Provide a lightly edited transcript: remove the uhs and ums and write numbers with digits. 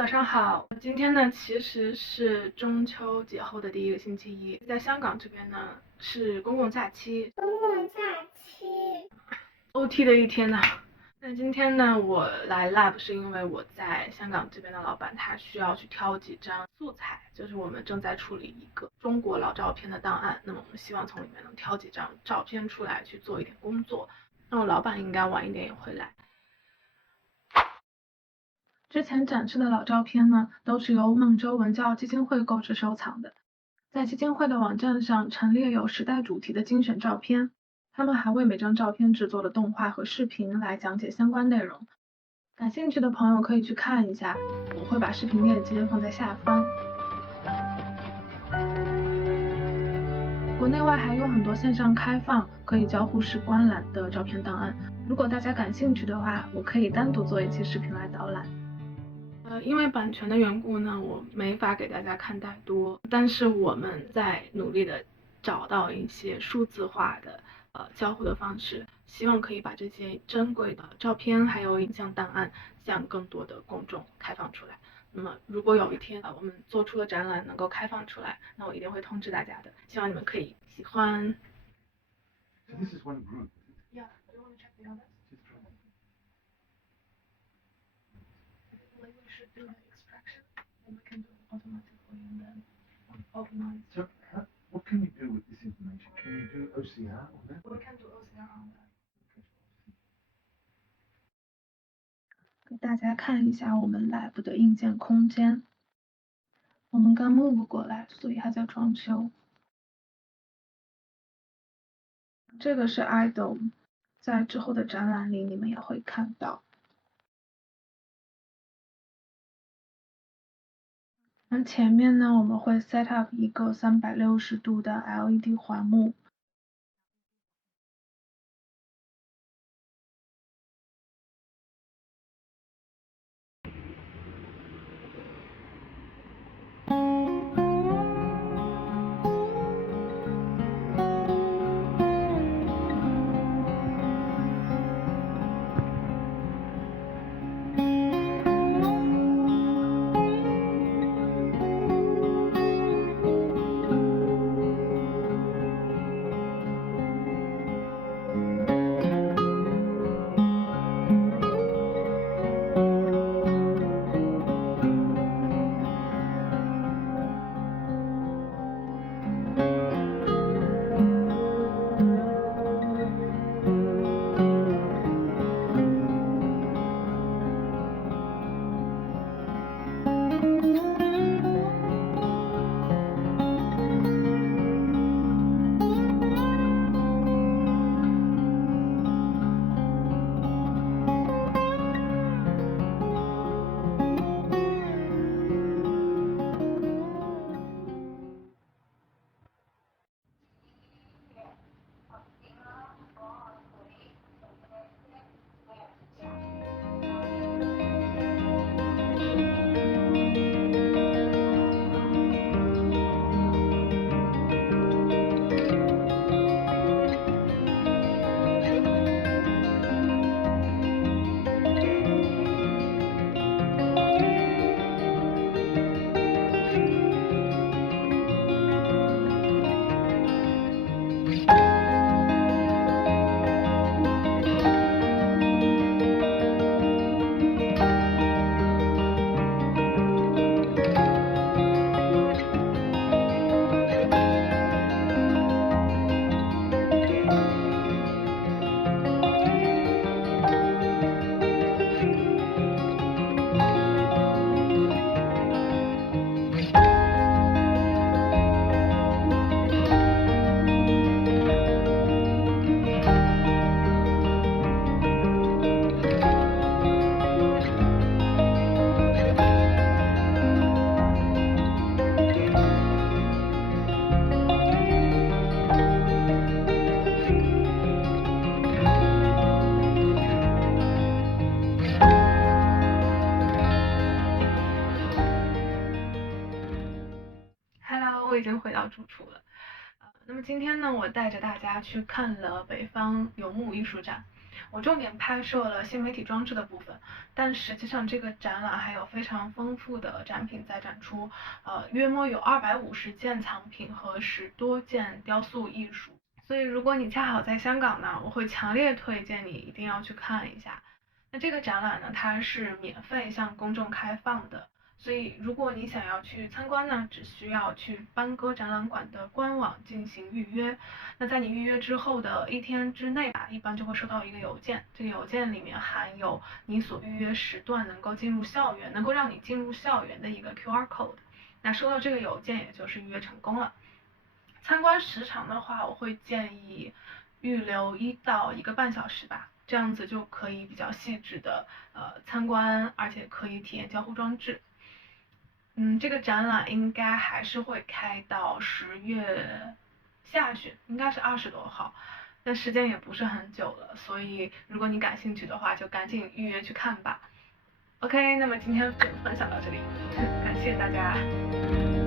早上好。今天呢，其实是中秋节后的第一个星期一，在香港这边呢是公共假期，OT 的一天呢。那今天呢，我来 lab 是因为我在香港这边的老板他需要去挑几张素材，就是我们正在处理一个中国老照片的档案，那么我们希望从里面能挑几张照片出来去做一点工作。那我老板应该晚一点也会来。之前展示的老照片呢，都是由孟州文教基金会购置收藏的。在基金会的网站上陈列有时代主题的精选照片，他们还为每张照片制作了动画和视频来讲解相关内容。感兴趣的朋友可以去看一下，我会把视频链接放在下方。国内外还有很多线上开放可以交互式观览的照片档案，如果大家感兴趣的话，我可以单独做一期视频来导览。因为版权的缘故呢，我没法给大家看太多，但是我们在努力的找到一些数字化的交互的方式，希望可以把这些珍贵的照片还有影像档案向更多的公众开放出来。那么如果有一天我们做出了展览能够开放出来，那我一定会通知大家的，希望你们可以喜欢。This is one group. Yeah, do you want to check the others? Like we should do the extraction, and we can do it automatically and then overnight. So, what can you do with this information? Can you do OCR on that? We can do OCR on that. 给大家看一下我们 lab 的硬件空间。我们刚 move 过来，所以还在装修。这个是 idol， 在之后的展览里你们也会看到。那前面呢，我们会 set up 一个360度的 LED 环幕。我已经回到住处了。那么今天呢，我带着大家去看了北方游牧艺术展。我重点拍摄了新媒体装置的部分，但实际上这个展览还有非常丰富的展品在展出，约莫有250件藏品和10多件雕塑艺术。所以如果你恰好在香港呢，我会强烈推荐你一定要去看一下。那这个展览呢，它是免费向公众开放的，所以如果你想要去参观呢，只需要去班戈展览馆的官网进行预约。那在你预约之后的1天之内吧，一般就会收到一个邮件，这个邮件里面含有你所预约时段能够进入校园，能够让你进入校园的一个 QR code。那收到这个邮件，也就是预约成功了。参观时长的话，我会建议预留1到1个半小时吧，这样子就可以比较细致的参观，而且可以体验交互装置。这个展览应该还是会开到10月下旬，应该是20多号，但时间也不是很久了，所以如果你感兴趣的话，就赶紧预约去看吧。OK，那么今天就分享到这里，感谢大家。